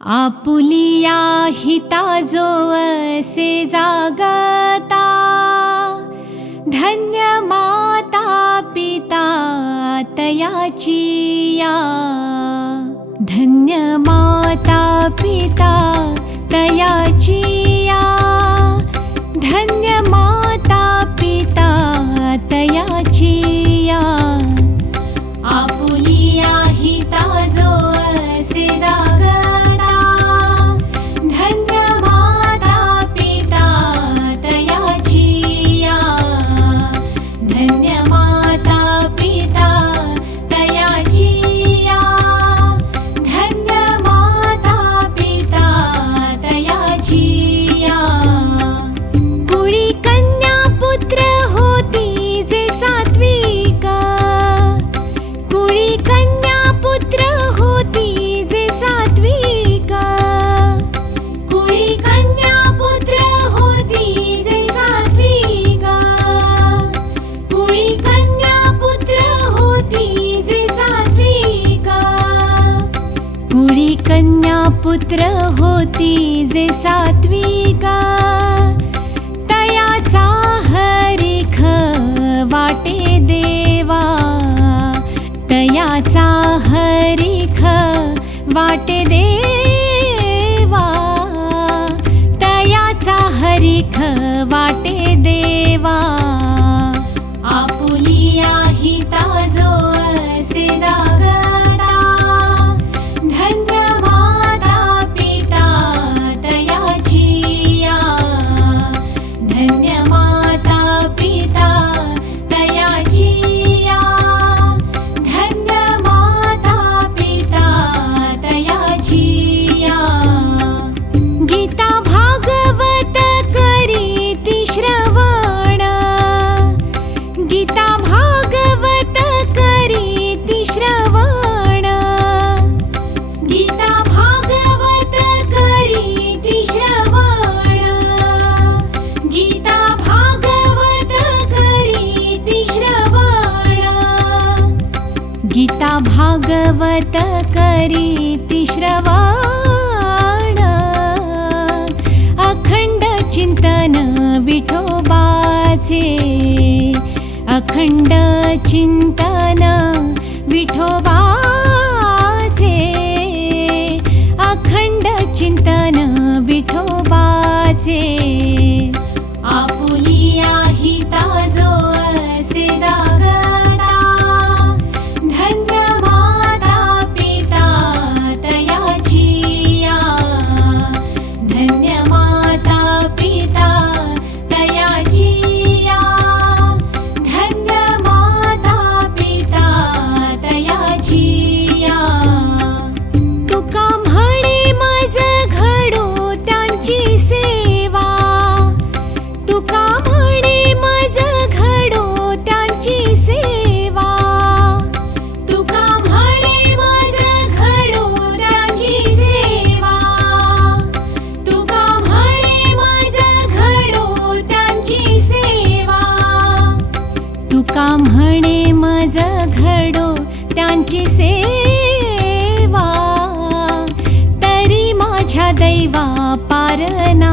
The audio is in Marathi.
आपुलिया हिता जो असे जागता, धन्य माता पिता तयाचिया, धन्य माता पिता तयाचिया, धन्य माता पिता तयाचिया. आपुलिया हिता जो असे जागता, धन्य माता पिता तयाचिया, धन्य माता पिता तयाचिया, धन्य माता पिता तयाचिया. कुळी कन्या पुत्र होती जे सात्विक, कुळी कन्या पुत्र होती जे सात्विक, कुळी कन्या पुत्र होती जे सात्विक, कुळी कन्या पुत्र होती जे सात्विक, कुळी कन्या पुत्र होती जे सात्विक. तयाचा हरिख वाटे देवा, तयाचा हरिख वाटे देवा, तयाचा हरिख वाटे देवा. आपुलिया हिता जो असे जागता, धन्य माता पिता तयाचिया, धन्य माता पिता तयाचिया, धन्य माता पिता तयाचिया. गीता भागवत करीती श्रवण, गीता भागवत करीती श्रवण, गीता भागवत करीती श्रवण, गीता भागवत करीती श्रवण, गीता भागवत करीती श्रवण. अखंड चिंतन विठोबाचे, अखंड चिंतन विठोबाचे, अखंड चिंतन विठोबाचे. आपुलिया हिता जो असे जागता, धन्य माता पिता तयाचिया, धन्य माता पिता तयाचिया, धन्य माता पिता तयाचिया. तुका म्हणे मज घडो त्यांची सेवा, तुका म्हणे मज घडो त्यांची सेवा, तुका म्हणे मज घडो त्यांची सेवा, तुका म्हणे मज घडो त्यांची सेवा, तुका म्हणे मज घडो त्यांची सेवा. तरी माझ्या दैवा पारना,